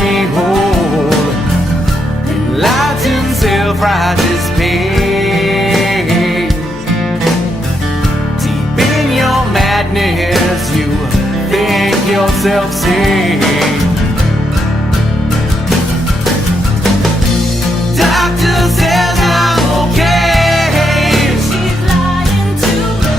me whole, enlightened self-righteous pain. Deep in your madness, you think yourself sane. Doctor says I'm okay. She's lying to me.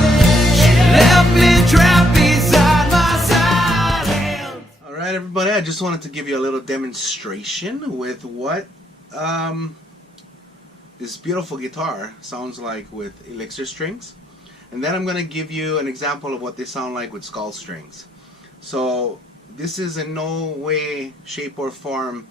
She left me trapped beside my silence. Alright everybody, I just wanted to give you a little demonstration with what this beautiful guitar sounds like with Elixir strings. And then I'm going to give you an example of what they sound like with skull strings. So this is in no way, shape or form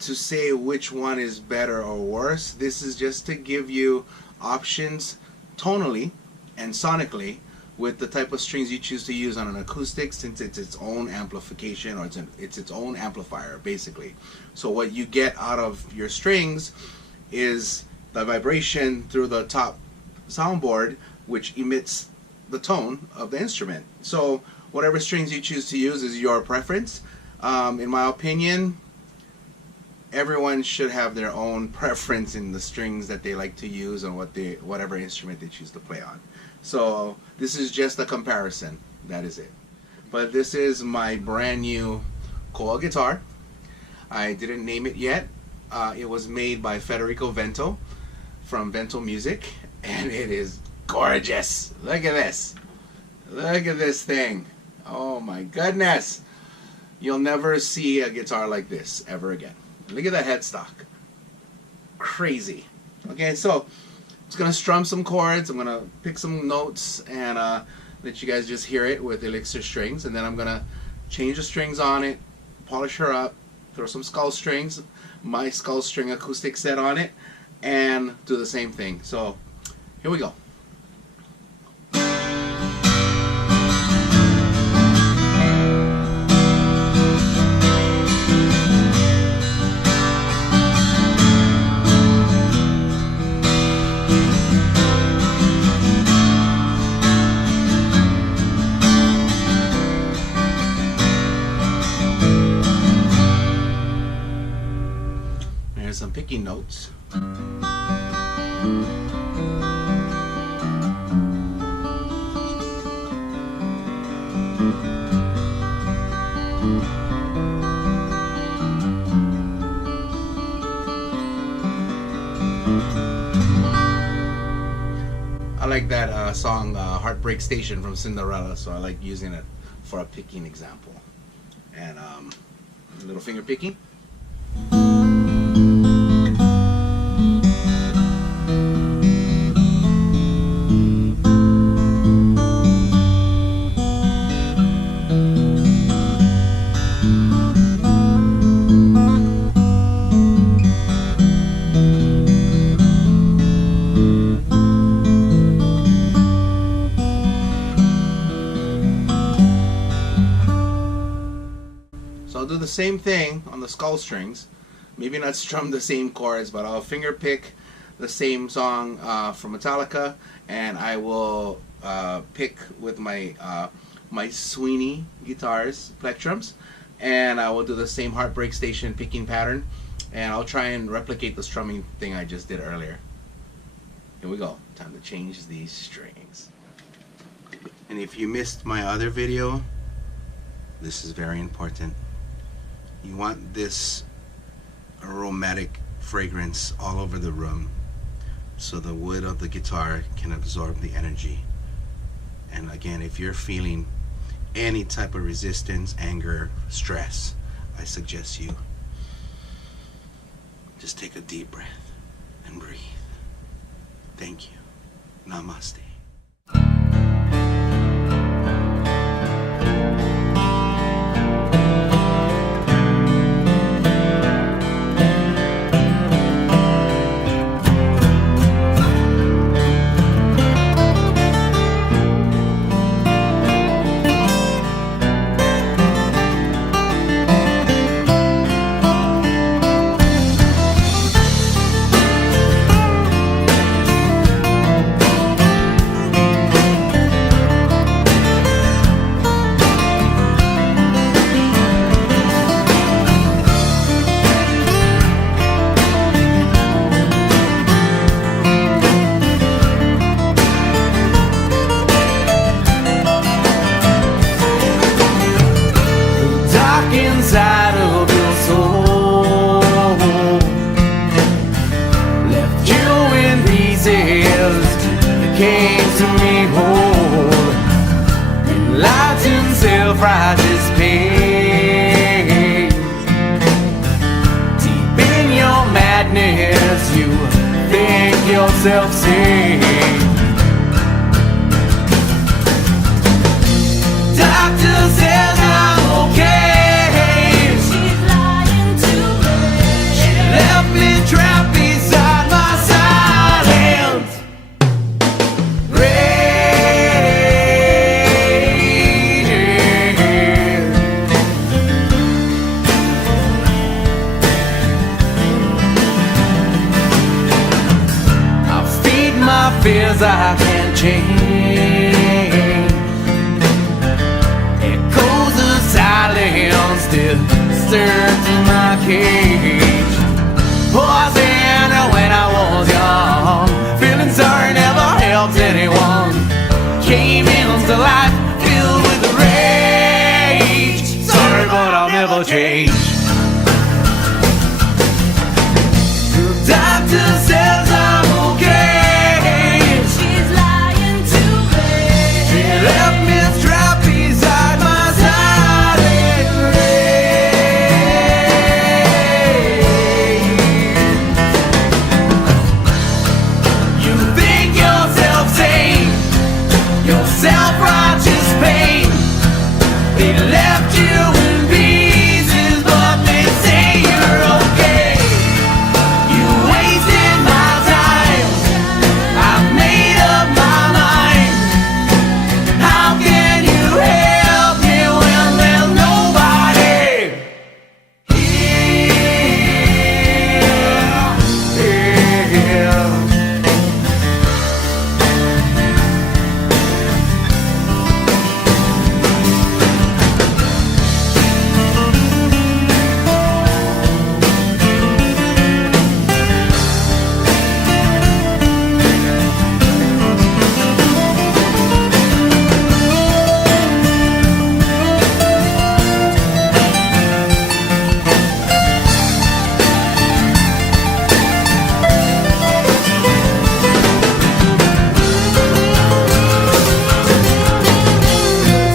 to say which one is better or worse. This is just to give you options tonally and sonically with the type of strings you choose to use on an acoustic, since it's its own amplification, or it's its own amplifier basically. So what you get out of your strings is the vibration through the top soundboard, which emits the tone of the instrument. So whatever strings you choose to use is your preference. In my opinion, everyone should have their own preference in the strings that they like to use on whatever instrument they choose to play on. So this is just a comparison, that is it. But this is my brand new coil guitar. I didn't name it yet. It was made by Federico Vento from Vento Music, and it is gorgeous. Look at this. Look at this thing. Oh my goodness. You'll never see a guitar like this ever again. Look at that headstock. Crazy. Okay, so I'm just going to strum some chords. I'm going to pick some notes and let you guys just hear it with Elixir strings. And then I'm going to change the strings on it, polish her up, throw some skull strings, my skull string acoustic set on it, and do the same thing. So here we go. Some picking notes. I like that song Heartbreak Station from Cinderella, so I like using it for a picking example. And a little finger picking. I'll do the same thing on the skull strings. Maybe not strum the same chords, but I'll finger pick the same song from Metallica, and I will pick with my my Sweeny guitars, Plectrums, and I will do the same Heartbreak Station picking pattern, and I'll try and replicate the strumming thing I just did earlier. Here we go. Time to change these strings. And if you missed my other video, this is very important. You want this aromatic fragrance all over the room so the wood of the guitar can absorb the energy. And again, if you're feeling any type of resistance, anger, stress, I suggest you just take a deep breath and breathe. Thank you. Namaste. yourself safe. Doctor says I'm okay. She's lying to me. She left me trapped beside my silent rage. I feed my fears I can't change. Echoes of silence still stirs in my cage. Poison when I was young, feeling sorry never helped anyone. Came into life filled with rage. Sorry, but I'll never change. The doctor says I'm okay. She's lying to me. She left me trapped beside my silent rage. You think yourself sane, your self-righteous pain. They left you in pieces, but they say you're okay. You wasted my time. I've made up my mind. How can you help me when there's nobody here?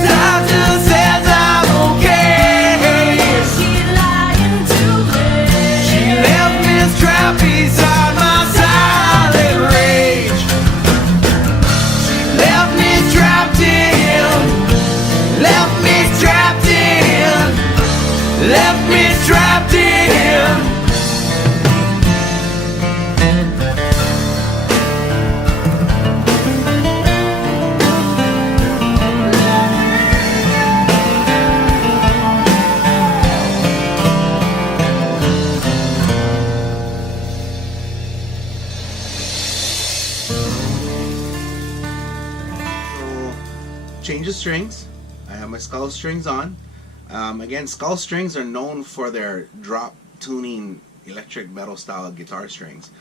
Doctor says I'm okay. She's lying to me. She left me trapped beside my silent rage. She left me trapped in. Left me trapped in. Left me trapped in. So, change the strings. I have my skull strings on. Again, skull strings are known for their drop tuning electric metal style guitar strings,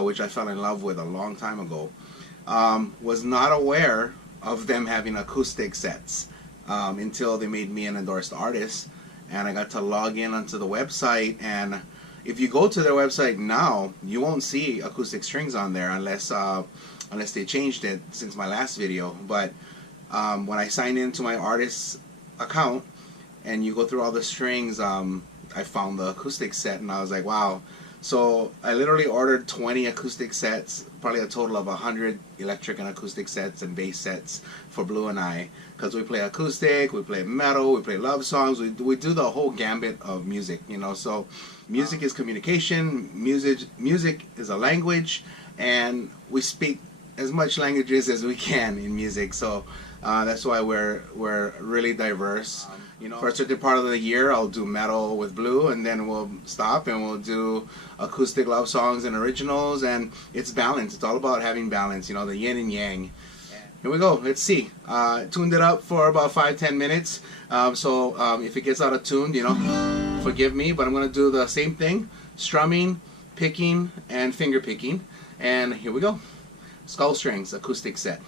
which I fell in love with a long time ago. Was not aware of them having acoustic sets until they made me an endorsed artist, and I got to log in onto the website. And if you go to their website now, you won't see acoustic strings on there unless they changed it since my last video. But when I signed into my artist's account and you go through all the strings, I found the acoustic set and I was like, wow. So I literally ordered 20 acoustic sets, probably a total of 100 electric and acoustic sets and bass sets for Blue and I, because we play acoustic, we play metal, we play love songs, we do the whole gambit of music, you know. So music is communication, music is a language, and we speak as much languages as we can in music. So that's why we're really diverse. You know, for a certain part of the year, I'll do metal with Blue, and then we'll stop and we'll do acoustic love songs and originals, and it's balance. It's all about having balance, you know, the yin and yang. Here we go. Let's see. Tuned it up for about 5-10 minutes. So if it gets out of tune, you know, forgive me, but I'm going to do the same thing. Strumming, picking, and finger picking. And here we go. Skull strings, acoustic set.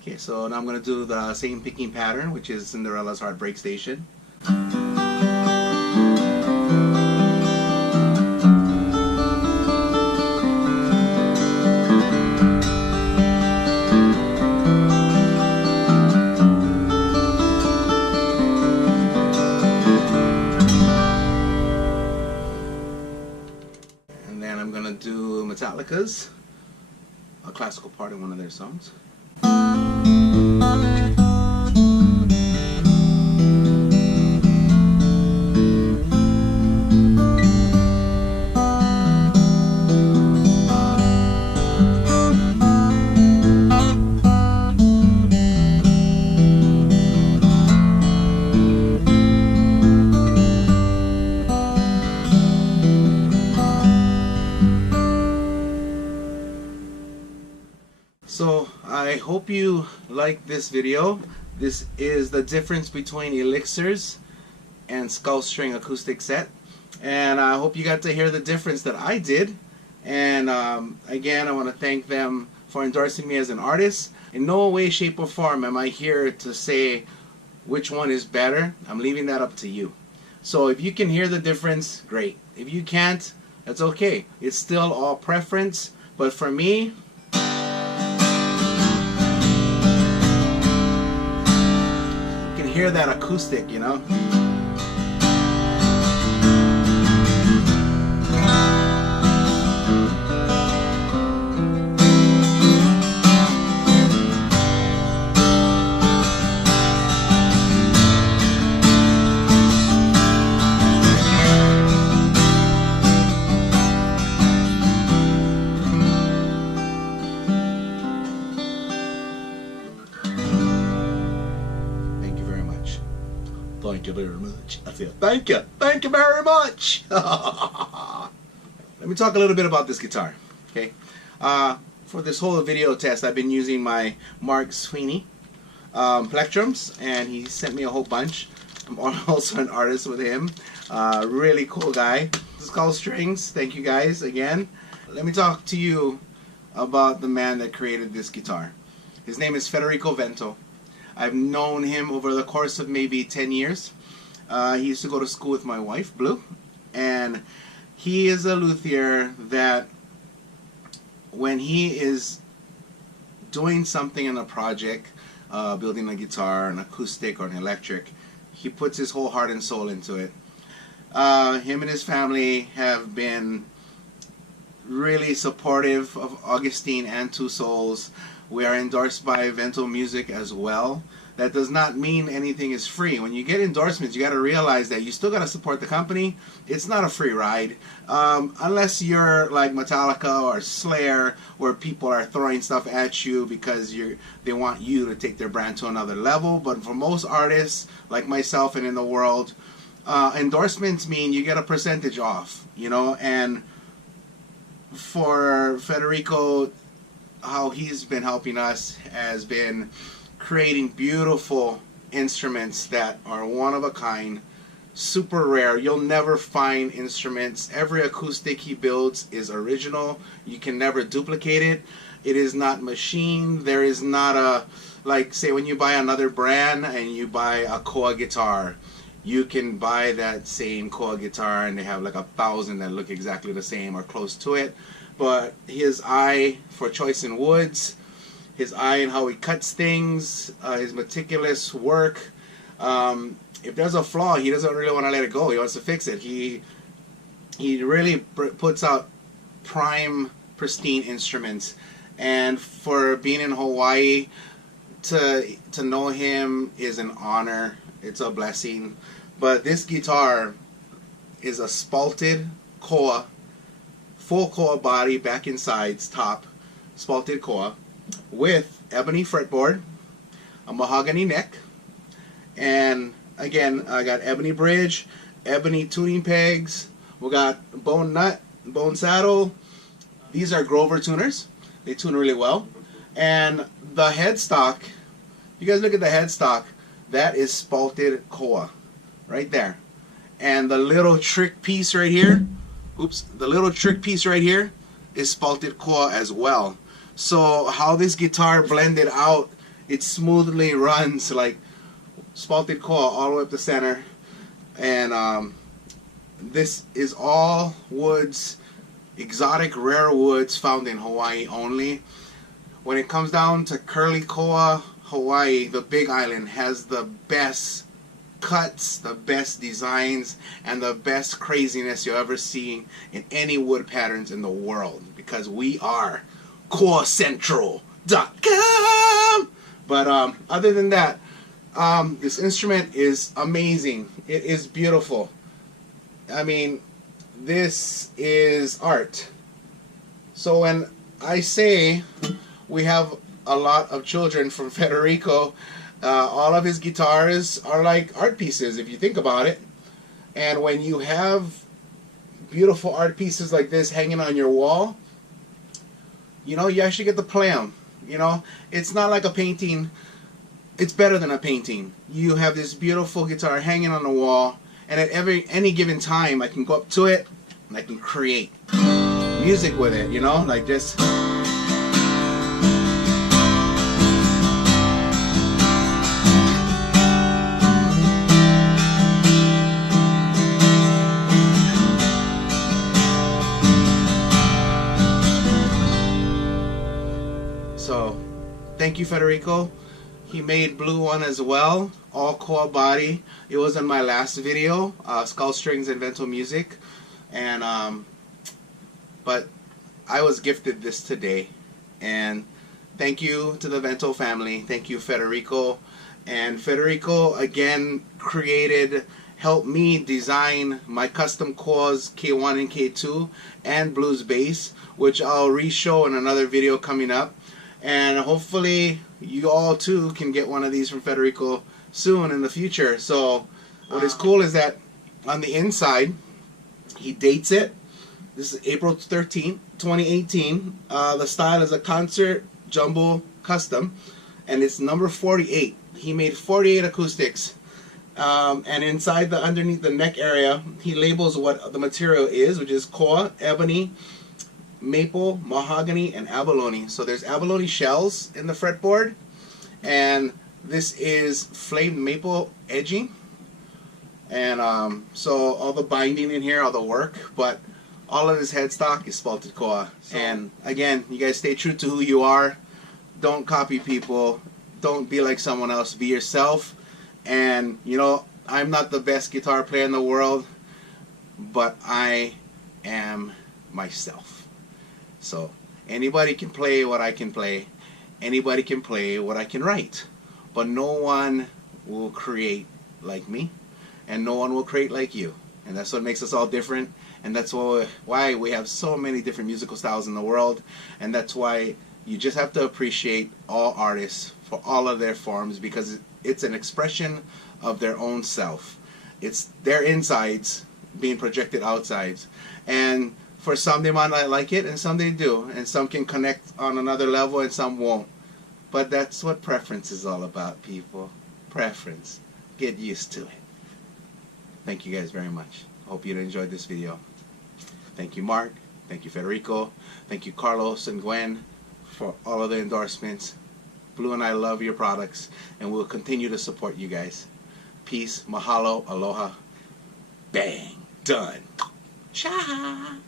Okay, so now I'm going to do the same picking pattern, which is Cinderella's Heartbreak Station. And then I'm going to do Metallica's a classical part in one of their songs. So I hope you like this video. This is the difference between Elixirs and Skull String acoustic set, and I hope you got to hear the difference that I did. And again, I want to thank them for endorsing me as an artist. In no way, shape, or form am I here to say which one is better. I'm leaving that up to you. So if you can hear the difference, great. If you can't, that's okay. It's still all preference, but for me, hear that acoustic, you know? Thank you very much. I feel thank you very much. Let me talk a little bit about this guitar. Okay, for this whole video test, I've been using my Mark Sweeny Plectrums, and he sent me a whole bunch. I'm also an artist with him. Really cool guy. Skull Strings. Thank you guys again. Let me talk to you about the man that created this guitar. His name is Federico Vento. I've known him over the course of maybe 10 years. He used to go to school with my wife, Blue, and he is a luthier that when he is doing something in a project, building a guitar, an acoustic, or an electric, he puts his whole heart and soul into it. Him and his family have been really supportive of Augustine and Two Souls. We are endorsed by Vento Music as well. That does not mean anything is free. When you get endorsements, you got to realize that you still got to support the company. It's not a free ride. Unless you're like Metallica or Slayer, where people are throwing stuff at you because they want you to take their brand to another level. But for most artists, like myself and in the world, endorsements mean you get a percentage off, you know. And for Federico, how he's been helping us has been creating beautiful instruments that are one of a kind, super rare. You'll never find instruments. Every acoustic he builds is original. You can never duplicate it. It is not machined. There is not a, like say when you buy another brand and you buy a Koa guitar, you can buy that same Koa guitar and they have like 1,000 that look exactly the same or close to it. But his eye for choice in woods, his eye in how he cuts things, his meticulous work. If there's a flaw, he doesn't really want to let it go. He wants to fix it. He really puts out prime, pristine instruments. And for being in Hawaii, to know him is an honor. It's a blessing. But this guitar is a spalted Koa, full Koa body, back and sides, top, spalted Koa, with ebony fretboard, a mahogany neck, and again, I got ebony bridge, ebony tuning pegs, we got bone nut, bone saddle. These are Grover tuners. They tune really well. And the headstock, you guys look at the headstock, that is spalted Koa, right there. And the little trick piece right here, the little trick piece right here is spalted Koa as well. So how this guitar blended out it smoothly runs like spalted coil all the way up the center. And this is all woods, exotic rare woods found in Hawaii only. When it comes down to curly koa, Hawaii, the Big Island, has the best cuts, the best designs, and the best craziness you'll ever see in any wood patterns in the world, because we are CoreCentral.com. But other than that, this instrument is amazing. It is beautiful. I mean, this is art. So when I say we have a lot of children from Federico, all of his guitars are like art pieces if you think about it. And when you have beautiful art pieces like this hanging on your wall, you know, you actually get to play them. You know, it's not like a painting. It's better than a painting. You have this beautiful guitar hanging on the wall, and at any given time I can go up to it and I can create music with it, you know, like just. So thank you, Federico. He made blue one as well, all core body. It was in my last video, Skull Strings and Vento Music, and but I was gifted this today, and thank you to the Vento family. Thank you, Federico. And Federico again helped me design my custom cores K1 and K2 and blues bass, which I'll re-show in another video coming up. And hopefully you all too can get one of these from Federico soon in the future. So what is cool is that on the inside he dates it. This is April 13th, 2018. The style is a concert Jumbo Custom, and it's number 48. He made 48 acoustics, and inside underneath the neck area he labels what the material is, which is koa, ebony, maple, mahogany, and abalone. So there's abalone shells in the fretboard, and this is flamed maple edging, and so all the binding in here, all the work, but all of this headstock is spalted koa. And again, you guys stay true to who you are. Don't copy people. Don't be like someone else. Be yourself. And you know, I'm not the best guitar player in the world, but I am myself. So anybody can play what I can play. Anybody can play what I can write. But no one will create like me, and no one will create like you. And that's what makes us all different. And that's why we have so many different musical styles in the world. And that's why you just have to appreciate all artists for all of their forms, because it's an expression of their own self. It's their insides being projected outsides. And for some they might not like it, and some they do, and some can connect on another level and some won't. But that's what preference is all about, people. Preference. Get used to it. Thank you guys very much. I hope you enjoyed this video. Thank you, Mark. Thank you, Federico. Thank you, Carlos and Gwen, for all of the endorsements. Blue and I love your products, and we'll continue to support you guys. Peace, mahalo, aloha, bang, done. Cha!